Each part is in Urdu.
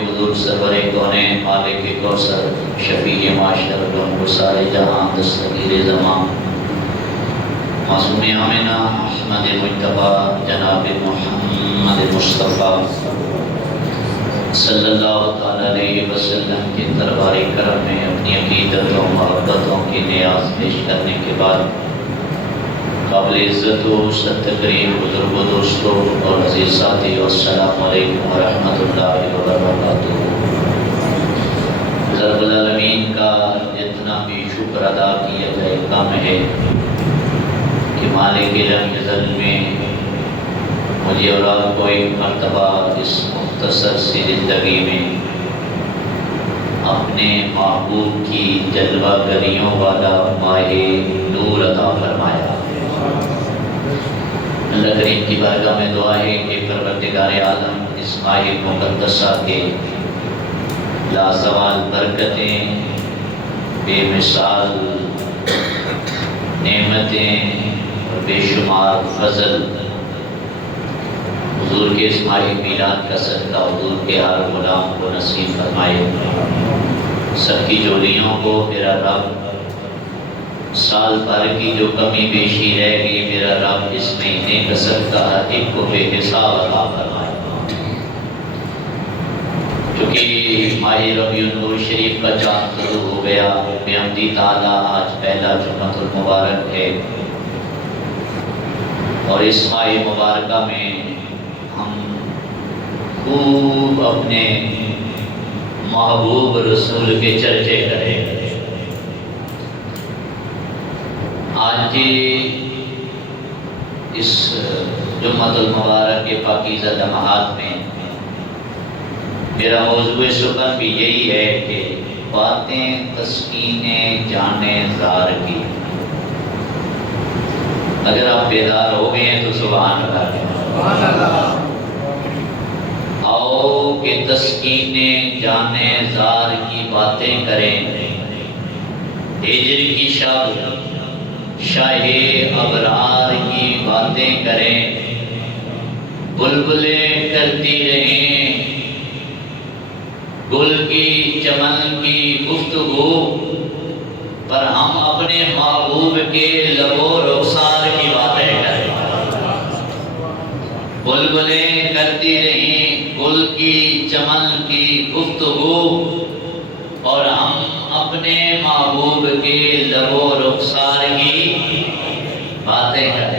حضور سرور کونین مالک کوثر شفیع معاشر گسار جہاں دستگیر زمان معصوم آمنہ احمد مجتبی جناب محمد مصطفیٰ صلی اللہ تعالیٰ علیہ وسلم کے دربار کرم میں اپنی عقیدت و محبتوں کی نیاز پیش کرنے کے بعد قابل عزت و تقریب بزرگ و دوستوں اور عزیز ساتھیو السلام علیکم ورحمۃ اللہ وبرکاتہ۔ رب العالمین کا جتنا بھی شکر ادا کیا جائے کم ہے کہ مالک رنگ ذل میں مجھے اور آپ کو ایک مرتبہ اس مختصر سی زندگی میں اپنے محبوب کی جلوہ گریوں والا ماہ نور عطا فرمایا۔ اللہ کریم کی بارگاہ میں دعا ہے کہ پروردگار عالم اس ماہ مقدسہ کے لازوال برکتیں، بے مثال نعمتیں اور بے شمار فضل حضور کے اس ماہ میلاد کا صدقہ حضور کے ہر غلام کو نصیب فرمائے۔ سب کی جولیوں کو میرا رب سال بھر کی جو کمی بیشی رہ گئی میرا رب اس مہینے کا صدقہ ہر ایک کو بے حساب عطا فرمائے۔ چونکہ ماہ ربیع النور شریف کا چاند طلوع ہو گیا، بحمدی تعالیٰ آج پہلا جمعۃ المبارک ہے، اور اس ماہ مبارکہ میں ہم خوب اپنے محبوب رسول کے چرچے کریں۔ آج کی اس جمعۃ المبارک کے پاکیزہ لمحات میں میرا موضوع سخن بھی یہی ہے کہ باتیں تسکین جان زار کی۔ اگر آپ بیدار ہو گئے ہیں تو سبحان اللہ۔ آؤ کہ تسکین جان زار کی باتیں کریں، ہجر کی شب شاہ ابرار کی باتیں کریں، بلبلیں کرتی رہیں گل کی چمن کی گفتگو، پر ہم اپنے محبوب کے لب و رخسار کی باتیں کریں۔ بلبلیں کرتی رہیں گل کی چمن کی گفتگو، اور ہم اپنے محبوب کے لب و رخسار کی باتیں کریں۔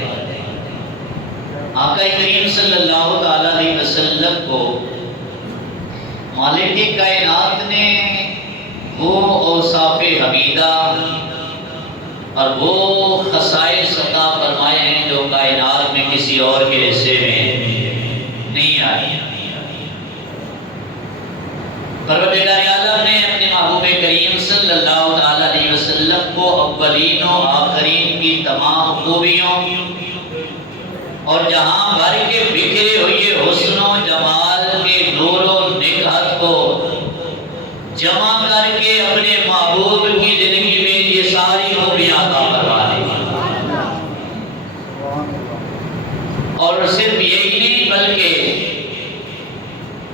آقا کریم صلی اللہ تعالیٰ علیہ وسلم کو مالک کائنات نے وہ اوصاف حمیدہ اور وہ خصائص عطا فرمائے ہیں جو کائنات میں کسی اور کے حصے میں نہیں آئی۔ پروردگار عالم نے اپنے محبوب کریم صلی اللہ تعالیٰ علیہ وسلم کو اولین و آخرین کی تمام خوبیوں اور جہاں بھر کے بکھرے ہوئے حسن و جمال کے نور و نکہت کو جمع کر کے اپنے محبوب کی زندگی میں یہ ساری خوبیاں عطا فرما دی۔ اور صرف یہی نہیں بلکہ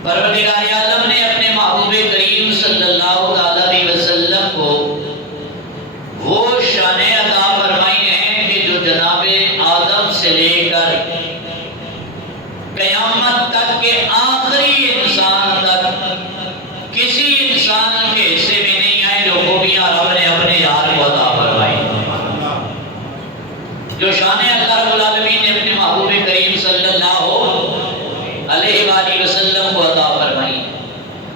پروردگار عالم نے اپنے محبوب کریم صلی اللہ تعالیٰ علیہ وسلم کو وہ شانیں عطا فرمائی ہیں کہ جو جناب آدم سے لے کر قیامت تک کے آخری انسان تک کسی انسان کے حصے میں نہیں آئے جو خوبیاں رب نے اپنے یار کو عطا فرمائی، جو شانیں اللہ رب العالمین نے اپنے محبوب کریم صلی اللہ علیہ وآلہ وسلم کو عطا فرمائی۔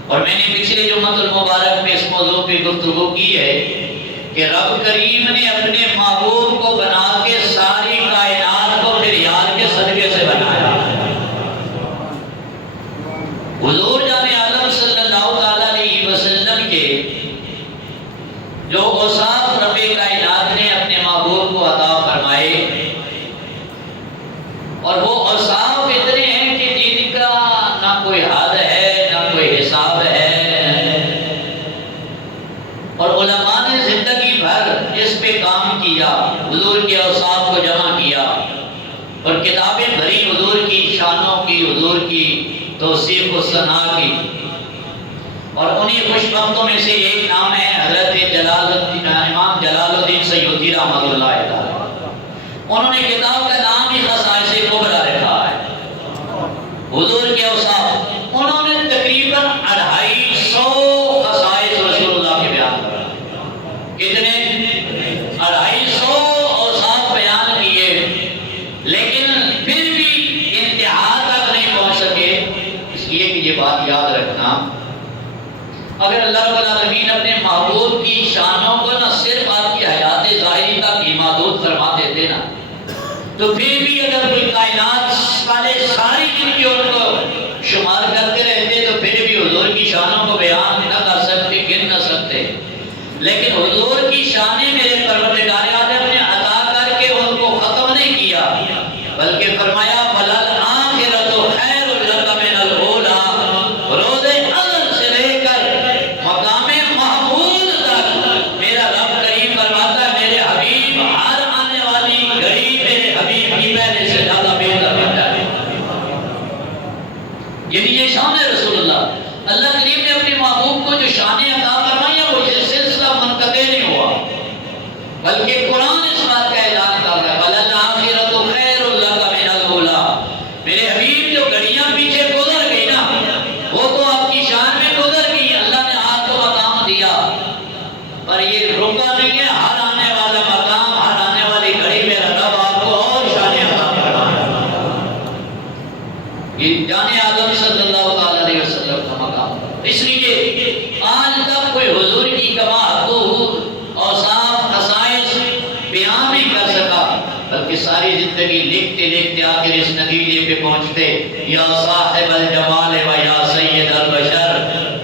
اور میں نے پچھلے جمعۃ المبارک میں اس موضوع پہ گفتگو کی ہے کہ رب کریم نے اپنے محبوب کو بنا کے ساری کائنات کو پھر یار کے صدقے سے بنایا۔ حضور جان عالم صلی اللہ تعالیٰ علیہ وسلم کے جو اوصاف رب کائنات نے اپنے محبوب کو عطا فرمائے، اور وہ اوصاف اتنے ہیں کہ جن کا نہ کوئی حد ہے نہ کوئی حساب ہے، اور علماء نے زندگی بھر اس پہ کام کیا، حضور کے اوصاف کو جمع کیا اور کتابیں بھری حضور کی شانوں کی، حضور کی توصیف و ثنا کی۔ اور انہی خوش بختوں میں سے ایک نام ہے حضرت امام جلال الدین سیوطی رحمۃ اللہ تعالی۔ انہوں نے کتاب کا نام ہی خصائص کبریٰ رکھا ہے، حضور کے اوصاف۔ انہوں نے تقریباً 250 خصائص رسول اللہ کے بیان کرا۔ کتنے؟ 250 اوصاف بیان کیے، لیکن پھر بھی انتہا تک نہیں پہنچ سکے۔ اس لیے کہ یہ بات یاد رکھنا، اگر اللہ رب العالمین اپنے محبوب کی شانوں کو نہ صرف آپ کی حیات ظاہری تک ہی محدود فرما دیتے نا، تو پھر بھی اگر کوئی کائنات والے ساری چیزوں کو شمار کرتے رہتے تو پھر بھی حضور کی شانوں کو بیان نہ کر سکتے، گن نہ سکتے۔ لیکن حضور کی شانیں میرے پروردگار عالم نے عطا کر کے ان کو ختم نہیں کیا، بلکہ فرمایا وَلَلْآخِرَةُ خَيْرٌ لَكَ مِنَ الْأُولَىٰ۔ روز ازل سے لے کر مقام محمود تک میرا رب کریم فرماتا ہے میرے حبیب ہر آنے والی گھڑی میرے حبیب کی پہلے سے زیادہ بہتر بن جائے۔ یعنی یہ شان ہے رسول اللہ۔ اللہ کریم نے اپنے محبوب کو جو شانیں عطا فرمائی ہیں وہ یہ سلسلہ منقطع نہیں ہوا، بلکہ قرآن اس بات کا اعلان کر رہا ہے وَلَلْآخِرَةُ خَيْرٌ لَكَ مِنَ الْأُولَىٰ۔ میرے حبیب جو گھڑیاں پیچھے گزر گئی نا، وہ تو آپ کی شان میں گزر گئی، اللہ نے آپ کو مقام دیا، پر یہ رکا نہیں ہے۔ ہر آنے والا مقام، ہر آنے والی گھڑی میرا رب آپ کو اور شانیں عطا فرمائے۔ یہ جان آدم صلی اللہ علیہ وسلم کا مقام۔ اس لیے آج تک کوئی حضور کی کما حقوق اوصاف خصائص بیان نہیں کر سکا، بلکہ ساری زندگی لکھتے لکھتے آخر اس نتیجے پہ پہنچتے یا صاحب الجمال و یا سید البشر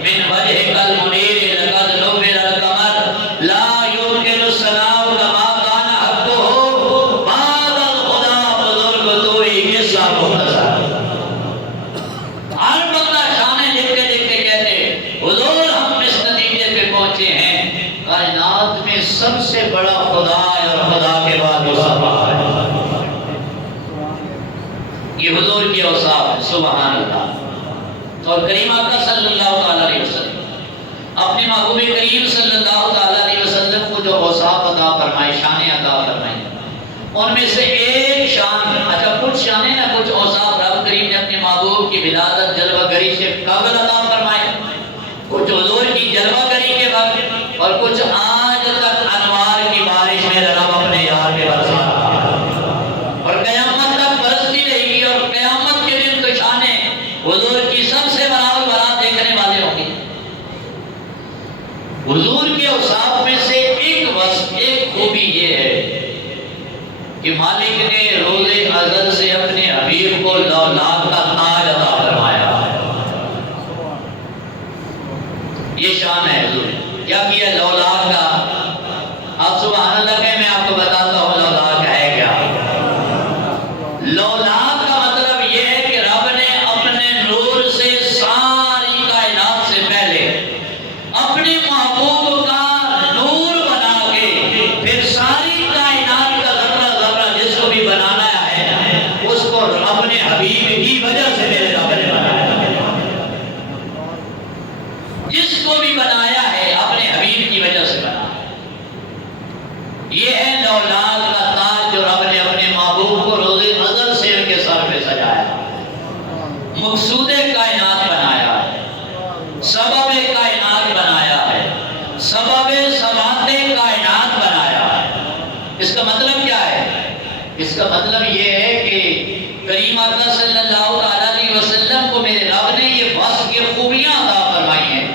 من وجهك المنیر لقد نور القمر لا يمكن الثناء كما كان حقه بعد الخدا بزرگ تو ہی قصہ مختصر۔ ہر بندہ شانیں لکھتے لکھتے کہتے حضور ہم اس نتیجے پہ پہنچے ہیں کائنات میں سب سے بڑا خدا ہے اور خدا کے بعد مصطفیٰ ہے۔ یہ حضور کے اوصاف ہے، سبحان اللہ۔ اور کریم آقا صلی اللہ علیہ وسلم اپنے محبوب کریم صلی اللہ علیہ وسلم کو جو اوصاف عطا فرمائے، شانیں عطا فرمائے، ان میں سے ایک شان، اچھا کچھ شانیں نا، کچھ اوصاف رب کریم نے اپنے محبوب کی ولادت جلوہ گری سے قبل عطا فرمائے، کچھ حضور کی جلوہ گری کے وقت، اور کچھ آج تک انوار کی بارش میرا رب اپنے یار کے برسا رہا ہے، اور قیامت تک برستی رہے گی، اور قیامت کے دن تو شانیں حضور کی سب سے برات دیکھنے والے ہوں گے۔ حضور کے اوصاف میں سے ایک وصف، ایک خوبی یہ ہے کہ مالک نے روز ازل سے اپنے حبیب کو لولاک کا تاج عطا فرمایا ہے۔ یہ شان ہے حضور نے کیا کیا لولاک کا۔ آپ سبحان اللہ کہیں، میں آپ کو بتاتا ہوں لولاک ہے کیا۔ لولاک کا مطلب یہ ہے کہ رب نے اپنے نور سے ساری کائنات سے پہلے اپنے محبوب کا نور بنا کے پھر ساری کائنات کا ذرہ ذرہ جس کو بھی بنانا ہے اس کو اپنے حبیب کی وجہ سے میرے رب نے بنایا، جس کو بھی بنایا ہے اپنے حبیب کی وجہ سے بنایا۔ یہ ہے لولاک کا تاج جو رب نے اپنے محبوب کو روز ازل سے ان کے سر پہ سجایا، مقصود کائنات بنایا ہے، سبب کائنات بنایا ہے، سبب ثبات کائنات بنایا ہے۔ اس کا مطلب کیا ہے؟ اس کا مطلب یہ ہے کہ کریم آقا صلی اللہ علیہ وسلم کو میرے رب نے یہ وصف کی خوبیاں عطا فرمائی ہیں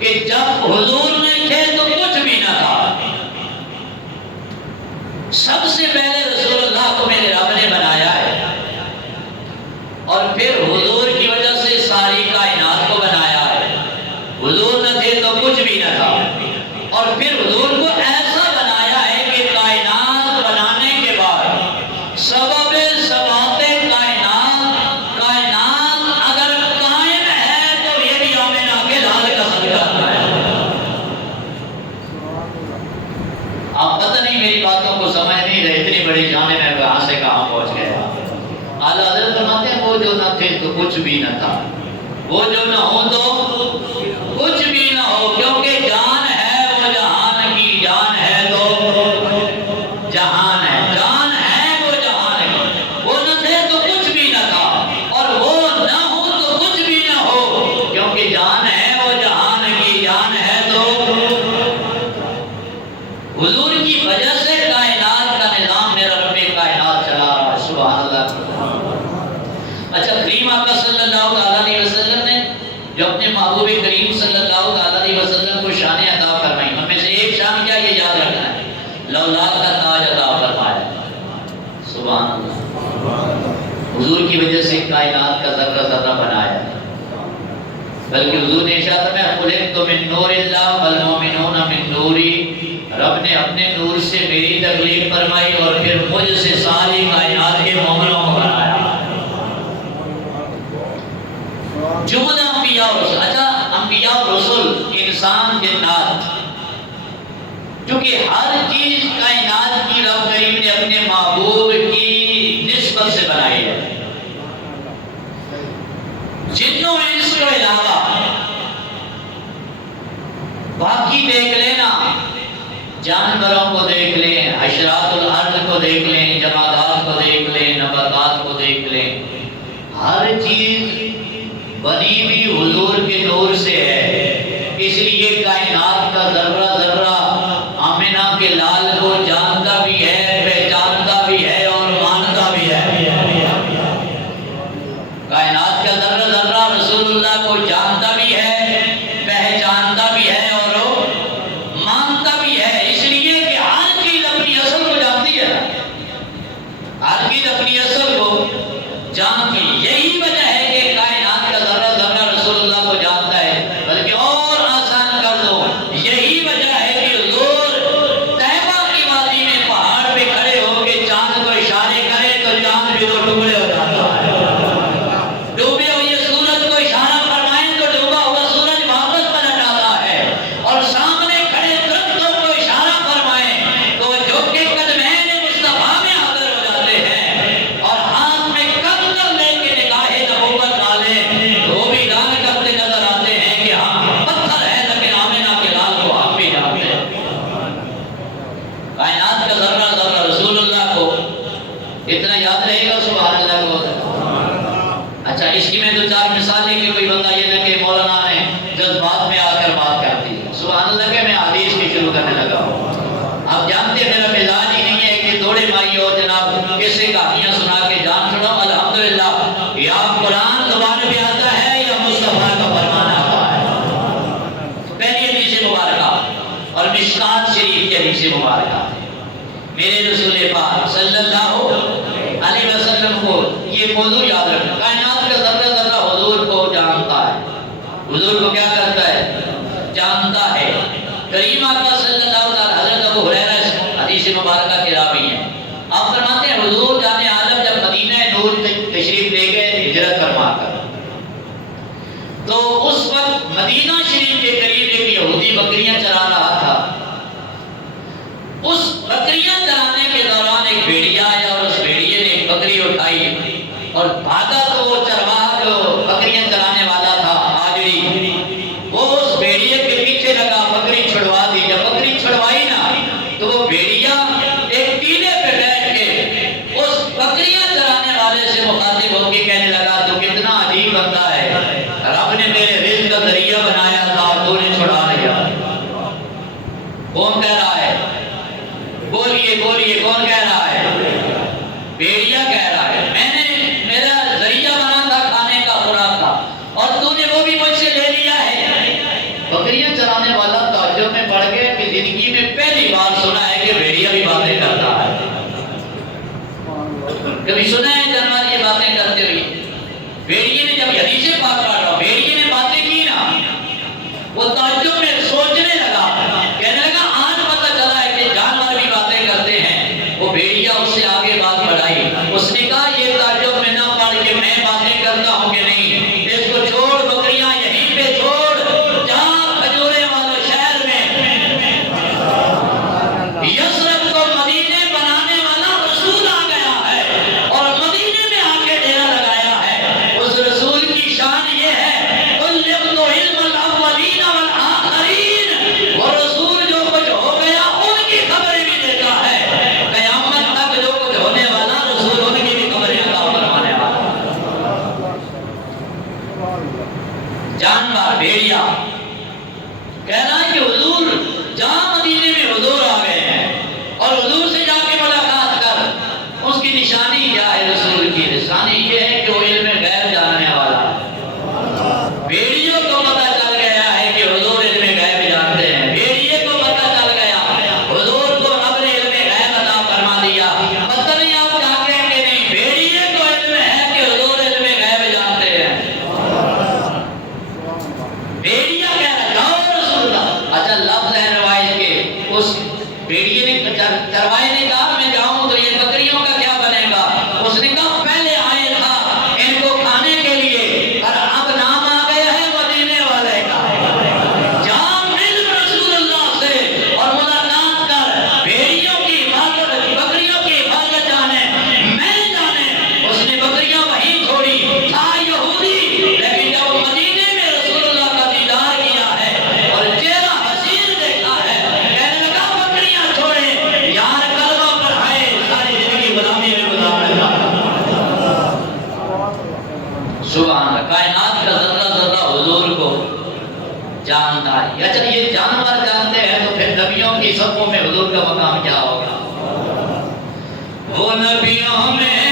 کہ جب حضور نہیں تھے تو کچھ بھی نہ تھا۔ سب سے پہلے رسول اللہ کو میرے رب نے بنایا ہے، اور پھر حضور کی وجہ سے ساری کائنات کو بنایا ہے۔ حضور نہ تھے تو کچھ بھی نہ تھا، اور پھر حضور کو ایسا بنایا ہے کہ کائنات بنانے کے بعد سبب ثبات کائنات اگر قائم ہے تو یہ بھی آمنہ کے لال کا صدقہ ہے۔ آپ پتہ نہیں میری باتوں کو سمجھ نہیں رہے، اتنی بڑی جانے میں کہاں سے کہاں پہنچ گیا۔ اعلیٰ حضرت فرماتے ہیں وہ جو نہ تھے تو کچھ بھی نہ تھا، وہ جو نہ ہو تو اپنے محبوب کریم صلی اللہ علیہ وسلم کو شان عطا فرمائی. ان میں سے ایک شان کیا یہ یاد رکھنا ہے, لولاد کا تاج عطا فرمایا. سبحان اللہ. حضور کی وجہ سے کائنات کا ذرہ ذرہ بنایا. بلکہ حضور نے ارشاد فرمایا خلقت من نور اللہ والمؤمنون من نوری. رب نے اپنے نور سے میری تخلیق فرمائی اور پھر مجھ سے ساری کائنات کے مومنوں کو بنایا. جملہ انبیاء و رسول. اچھا انبیاء و رسول انسان جنات, کیونکہ ہر چیز کائنات کی رب کریم نے اپنے محبوب کی نسبت سے بنائی ہے. جنوں انس کے علاوہ باقی دیکھ لینا, جانوروں کو دیکھ لیں, حشرات الارض کو دیکھ لیں, جمادات کو دیکھ لیں, نباتات کو دیکھ لیں, ہر چیز بنی بھی حضور کے نور سے ہے. اس لیے کائنات کا ذرہ ذرہ آمنہ کے لال کو جانتا بھی ہے, پہچانتا بھی ہے اور مانتا بھی ہے. کائنات کا ذرہ ذرہ رسول اللہ کو جانتا بھی ہے, پہچانتا بھی ہے اور مانتا بھی ہے. اس لیے کہ ہر چیز اپنی اصل کو جانتی ہے, ہر چیز اپنی اصل کو جانتی. یہی وجہ ہے کہ کائنات کا ذرہ ذرہ رسول اللہ کو جانتا ہے. بلکہ اور آسان کر دو, یہی وجہ ہے کہ حضور طیبہ کی وادی میں پہاڑ پہ کھڑے ہو کے چاند کو اشارے کرے تو چاند بھی دو ٹکڑے ہو جاتا ہے. ڈوبے ہوئے سورج کو اشارہ فرمائیں تو ڈوبا ہوا سورج واپس پلٹ آتا ہے. اور سامنے کھڑے درختوں کو اشارہ فرمائیں تو جو کہ قدمین مصطفیٰ میں حاضر ہو جاتے ہیں. اور ہاتھ میں کنکر لے کے نگاہ نبوت ڈالے تو وہ بھی اعلان کرتے نظر آتے ہیں کہ ہاں پتھر ہے لیکن آمنہ کے لال کو ہم بھی جانتے ہیں. کائنات کا ذرہ ذرہ رسول اللہ کو اتنا یاد رہے گا. سبحان اللہ کو. اچھا اس کی میں دو چار مثالیں کہ کوئی بندہ یہ نہ کہ مولانا نے جذبات میں آ کر بات کرتی ہے. سبحان اللہ کہ میں حدیث کی شروع کرنے لگا ہوں. آپ جانتے ہیں میرا مزاج ہی نہیں ہے کہ دوڑے مائی ہو جناب کیسے کہانیاں سنا کے جان چھوڑو. الحمدللہ یا قرآن زبان پہ آتا ہے یا مصطفیٰ کا فرمان آتا ہے. پہلی حدیث مبارکہ اور مشکات شریف کی حدیث مبارکہ میرے رسول پاک صلی اللہ علیہ وسلم کو یہ موضوع یاد رکھنا. کائنات کا ذرہ ذرہ حضور کو جانتا ہے. حضور کو کیا کرتا ہے, جانتا ہے. کریم آقا صلی اللہ علیہ وسلم حضرت ابو ہریرہ حدیث مبارکہ کے راوی ہیں. آپ فرماتے ہیں حضور جان عالم جب مدینہ نور تشریف لے گئے ہجرت فرما کر, تو اس وقت مدینہ شریف کے قریب ایک یہودی بکریاں چرا رہا تھا. اس بکریاں چرانے کے دوران ایک بھیڑیا آیا اور اس بھیڑیے نے ایک بکری اٹھائی اور بھاگا تو وہ چرواہا جو بکریاں چرانے والا تھا حاجری, وہ اس بھیڑیے کے پیچھے لگا, بکری چھڑوا دی. جب بکری چھڑوائی نا تو وہ بھیڑیا ایک ٹیلے پہ بیٹھ کے اس بکریاں چرانے والے سے مخاطب ہو کے کہنے لگا تو کتنا عجیب بندہ ہے, رب نے میرے رزق کا ذریعہ بنایا تھا اور تو نے چھڑا لیا. کون کہہ رہا ہے, بولیے بولیے کون کہہ رہا ہے؟ بھیڑیا کہہ رہا ہے میں نے میرا ذریعہ بنا تھا کھانے کا, خوراک کا, اور تو نے وہ بھی مجھ سے لے لیا ہے. بکریاں چرانے والا تعجب میں پڑ گیا کہ زندگی میں پہلی بار سنا ہے کہ بھیڑیا بھی باتیں کرتا ہے. کبھی سنا ہے جانور یہ باتیں کرتے ہوئے؟ بھیڑیے نے جب حدیث پاک پڑھ رہا, بھیڑیے نے باتیں کی نا, وہ تعجب میں سوچنے لگا, کہنے لگا آج پتہ چلا ہے کہ جانور بھی باتیں کرتے ہیں. وہ بھیڑیا اس سے آگے بات بڑھائی. اس نے کہا یہ تعجب میں نہ پڑھ کے میں باتیں کرتا ہوں کہ نہیں, اس کو چھوڑ, بکریاں یہیں پہ چھوڑ, جہاں کھجورے والے شہر میں یثرب کو مدینے بنانے والا رسول آ گیا ہے اور مدینے میں آ کے ڈیرا لگایا ہے. اس رسول کی شان یہ ہے علمت علم الاولین والآخرین, وہ رسول جو کچھ ہو گیا ان کی خبریں بھی دیتا ہے, قیامت تک جو کچھ ہونے والا رسول ان کی بھی خبریں عطا فرمانے والا. جانور بھیڑیا کہہ رہا ہے کہ حضور جہاں مدینے میں حضور آ گئے ہیں اور حضور سے جا کے ملاقات کر, اس کی نشانی کیا ہے؟ رسول کی نشانی یہ ہے کہ وہ علم غیب جاننے والا ہے. بھیڑیوں کو بھیڑیے نے چروائے نے کہا میں جاؤں تو یہ بکریوں کا کیا بنے گا؟ اس نے کہا پہلے آئے تھا ان کو کھانے کے لیے، اور اب نام آ گیا ہے مدینے والے کا، جا مل رسول اللہ سے اور ملاقات کر، بھیڑیوں کی حفاظت، بکریوں کی حفاظت جانے میں جانے۔ اس نے بکریاں وہیں چھوڑی، تھا یہودی لیکن جب مدینے میں رسول اللہ کا دیدار کیا ہے اور چہرہ حسین دیکھا ہے، کہنے لگا بکریاں چھوڑے، یار کلمہ پڑھائے، ساری زندگی غلامی میں گزار گا۔ سبحان اللہ، کائنات کا ذرہ ذرہ حضور کو جانتا ہے۔ اچھا یہ جانور جانتے ہیں تو پھر نبیوں کی صفوں میں حضور کا مقام کیا ہوگا؟ وہ نبیوں میں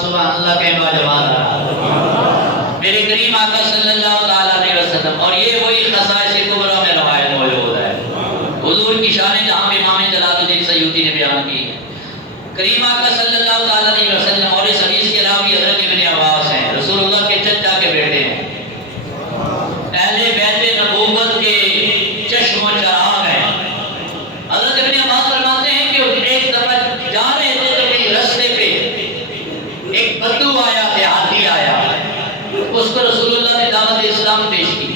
سبحان اللہ کے نوجوان میرے کریم آقا صلی اللہ علیہ وسلم، اور یہ وہی خصائص کبریٰ میں روایت موجود ہے۔ حضور کی شان جہاں امام جلال الدین سیوطی نے بیان کی ہے، کریم آقا صلی اللہ علیہ وسلم اور اس حدیث کے راوی حضرت ابن عباس ہیں، رسول اللہ کے چچا کے بیٹے ہیں، اہل بیت نبوت کے چشم و چراغ ہیں۔ حضرت ابن عباس فرماتے ہیں کہ ایک دفعہ جا رہے تھے تو کہیں رستے پہ ایک بدو آیا، دیہاتی آیا، اس کو رسول اللہ نے دعوت اسلام پیش کی۔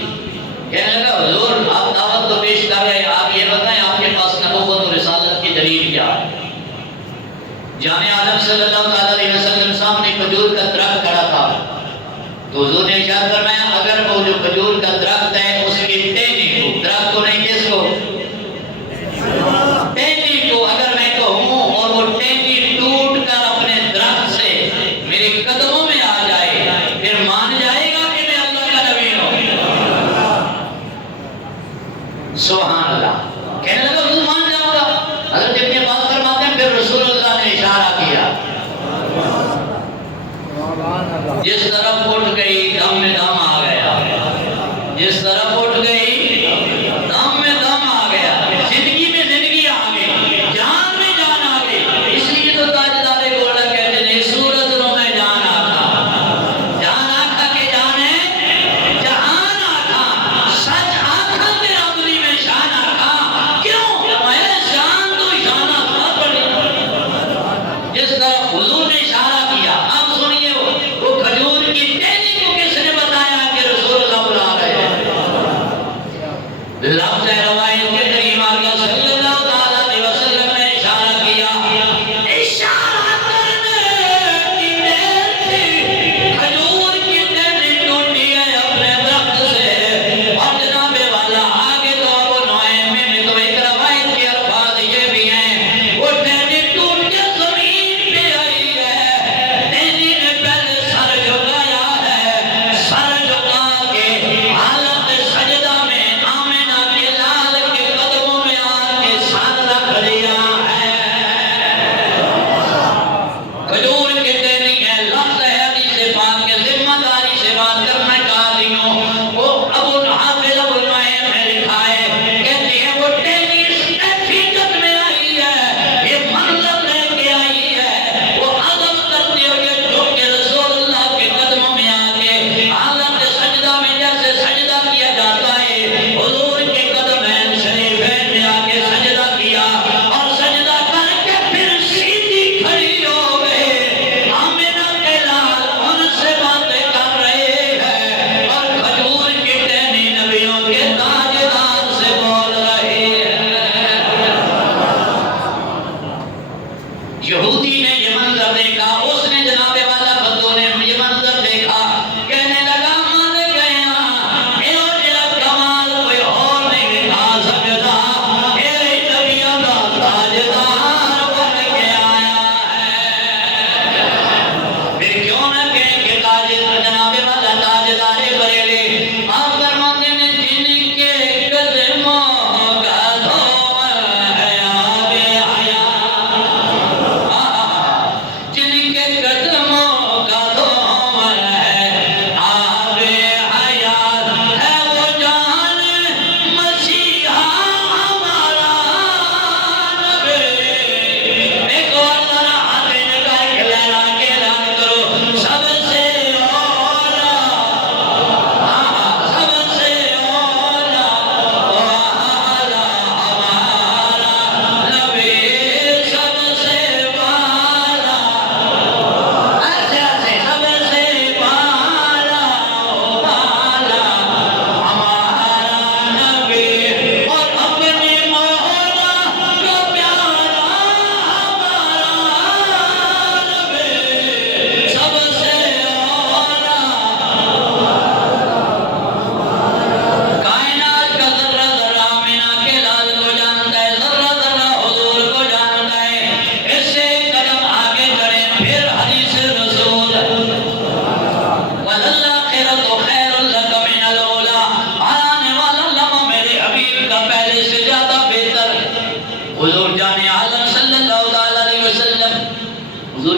کہنے لگا حضور آپ دعوت تو پیش کر رہے ہیں، آپ یہ بتائیں آپ کے پاس نبوت و رسالت کی دلیل کیا ہے؟ جان عالم صلی اللہ علیہ وسلم سامنے کھجور کا درخت کھڑا تھا، تو حضور نے ارشاد فرمایا اگر وہ جو کھجور کا درخت ہے اس کی ٹہنی کو، درخت کو نہیں کس کو، ٹہنی کو اگر میں کہوں اور وہ ٹہنی ٹوٹ کر اپنے درخت سے میرے قدموں میں آ جائے، پھر مان جائے گا کہ میں اللہ کا نبی ہوں؟ سبحان اللہ، کہنے لگا حضور مان جاؤں گا۔ حضرت ابن عباس فرماتے ہیں پھر رسول اللہ نے اشارہ کیا، جس طرف اٹھ گئی دم میں دم آ گیا، جس طرف اٹھ گئی دم میں دم آ گیا، زندگی میں زندگی آ گئی، جان میں جان آ گئی۔ اس لیے تو تاجدار گولا کہتے ہیں سورت رو میں جان آکھا، جان آکھا کہ جانے جہان آکھا، سچ آکھا تے عملی میں شان آکھا۔ کیوں؟ میں شان تو شانہ تھا پڑی، جس طرح حضور نے اشارہ کیا۔ اب سنیے وہ کھجور کی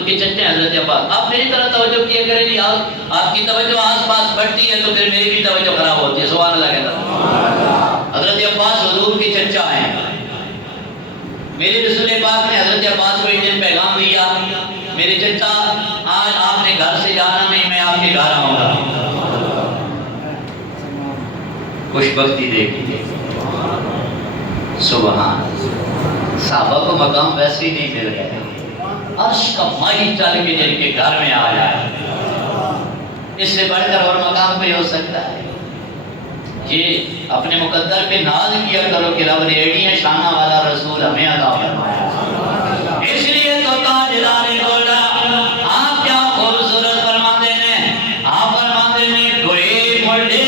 حضور کے چچے حضرت عباس. آپ میری طرف توجہ کیا کریں جی. آپ کی توجہ آس پاس بڑھتی ہے تو پھر میری بھی توجہ خراب ہوتی ہے. سبحان اللہ کہتا. حضرت عباس حضور کے چچا ہیں. میرے رسول پاک نے حضرت عباس کو ایک دن پیغام دیا, میرے چچا آج آپ نے گھر سے جانا نہیں, میں آپ کے گھر آؤں گا. خوش بختی دیکھیے. سبحان. صحابہ کو مقام ویسے ہی نہیں مل گیا, عرش کا ماہی چل کے جن کے گھر میں آ جائے, اس سے بڑھ کر اور مقام کوئی ہو سکتا ہے؟ یہ اپنے مقدر پہ ناز کیا کرو کہ رب نے ایڑیاں شانہ والا رسول ہمیں عطا فرمایا. اس لیے تو تاجدار بولا آپ کیا خوبصورت فرماتے ہیں. آپ فرماتے ہیں کوئی مڈے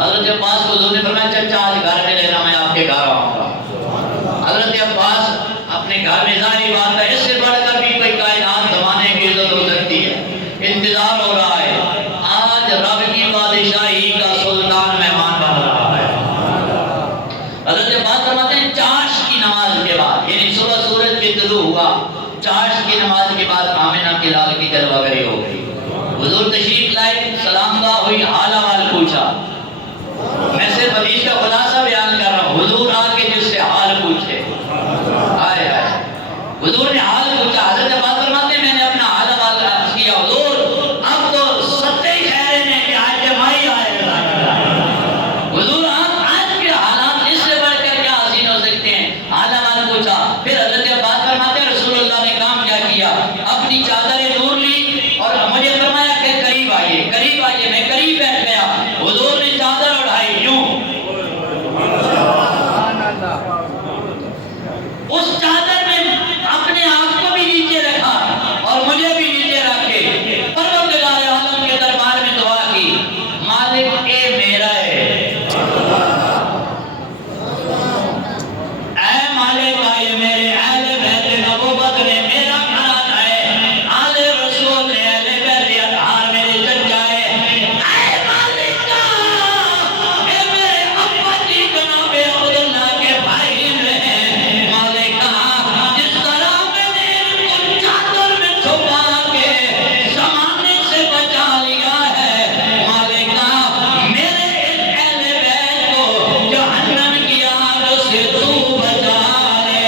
حضرت عباس کو حضور نے فرمایا چچا آج گھر میں لینا, میں آپ کے گھر آؤں گا. حضرت عباس اپنے گھر میں, ظاہری بات ہے اس سے بڑھ کر بھی کوئی کائنات زمانے کی عزت ہو سکتی ہے. انتظار ہو رہا ہے, آج رب کی بادشاہی کا سلطان مہمان بن رہا ہے. حضرت عباس فرماتے ہیں چاش کی نماز کے بعد, یعنی صبح سورج کے طلوع ہوا, چاش کی نماز کے بعد آمنہ کے لال کی جلوہ گری ہو گئی. حضور تشریف لائے, سلام دعا ہوئی, حال احوال پوچھا. میں صرف حدیث کا خلاصہ بیان کر رہا ہوں. حضور آ کے جس سے حال پوچھے, آئے آئے حضور نے حال پوچھا. حضرت عباس فرماتے ہیں میں نے اپنا حال احوال عرض کیا, حضور اب تو ستے ہی کہہ رہے ہیں کہ آج جمائی آئے گا. حضور آج کے حالات اس سے بڑھ کر کیا حسین ہو سکتے ہیں. حال احوال پوچھا. پھر حضرت عباس فرماتے ہیں رسول اللہ نے کام کیا کیا, اپنی چادریں دور لی اور مجھے فرمایا کہ قریب آئیے, قریب آئیے. میں قریب بیٹھ گیا. حضور نے چادر اس چادر میں اپنے آپ کو بھی نیچے رکھا اور مجھے بھی نیچے رکھے. پروردگار عالم کے دربار میں دعا کی, مالک اے میرا ہے, اے مالک آئے میرے اہل بیت نبوت نے میرا گھرانہ ہے, آل رسول نے اہل بیت اطہار میرے چچا ہے. اے مالک اے میرے ابا جی جناب عبداللہ کے بھائی ہیں. مالک جس طرح میں نے ان کو چادر میں چھپا کے زمانے سے بچا لیا ہے, مالک میرے اس اہل بیت کو جہنم کی آگ سے تو بچا لے.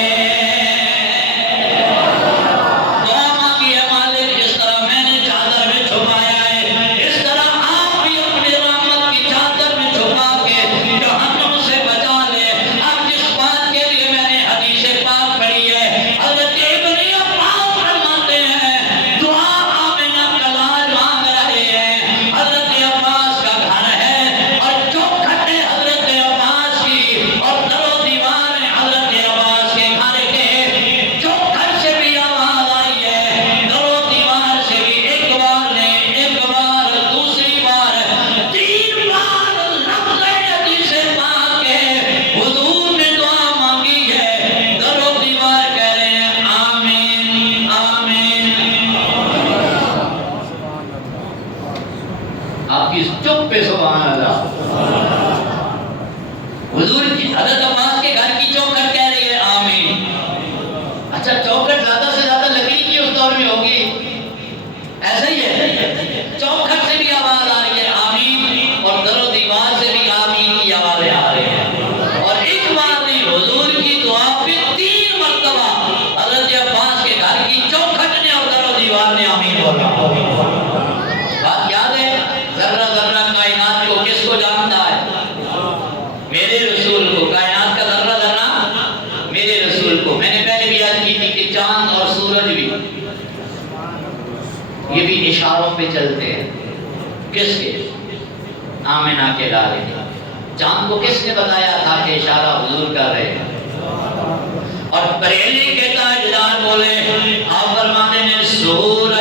دعا مانگی ہے مالک جس طرح میں نے چادر میں چھپایا ہے اس طرح آپ بھی اپنی رحمت کی چادر میں چھپا کے جہنم سے بچا لے. اب جس بات کے لیے میں نے حدیث پاک پڑھی ہے, حضرت ابن عباس فرماتے ہیں دعا آمنہ کا لاج مانگ رہے ہیں. حضرت عباس کا گھر ہے اور چوکھٹ ہے حضرت عباس کی اور در و دیوار ہے حضرت عباس کے گھر کے. چوکھٹ سے بھی آواز آئی ہے, در و دیوار سے بھی. ایک بار نہیں, ایک بار, دوسری بار, 3 بار لفظ حدیث پاک ہے حضور نے دعا مانگی ہے. در و دیوار کہہ رہے ہیں آمین آمین. آپ کی چپ پہ سبحان اللہ. حضور کی حضرت عباس کے گھر کی چوکھٹ کہہ رہی ہے آمین. اچھا چوکھٹ زیادہ سے زیادہ لکڑی کی اس دور میں ہوگی, ایسا ہی ہے. چوکھٹ سے بھی آواز آ رہی ہے آمین اور در و دیوار سے بھی آمین کی آوازیں آ رہی ہیں. اور ایک بار نہیں, حضور کی دعا پہ 3 مرتبہ حضرت عباس کے گھر کی چوکھٹ نے اور در و دیوار نے آمین بولا. بات یاد ہے, ذرہ ذرہ کائنات کو کس کو جانتا ہے؟ میرے رسول کو. کائنات کا ذرہ ذرہ میرے رسول کو. میں نے پہلے بھی یاد کی تھی کہ چاند اور سورج بھی یہ بھی اشاروں پہ چلتے ہیں. کس کے؟ آمنہ کے لالے. چاند کو کس نے بتایا تھا کہ اشارہ حضور کر رہے ہیں؟ اور بریلی کے تاجدار بولے آپ فرماتے ہیں سورہ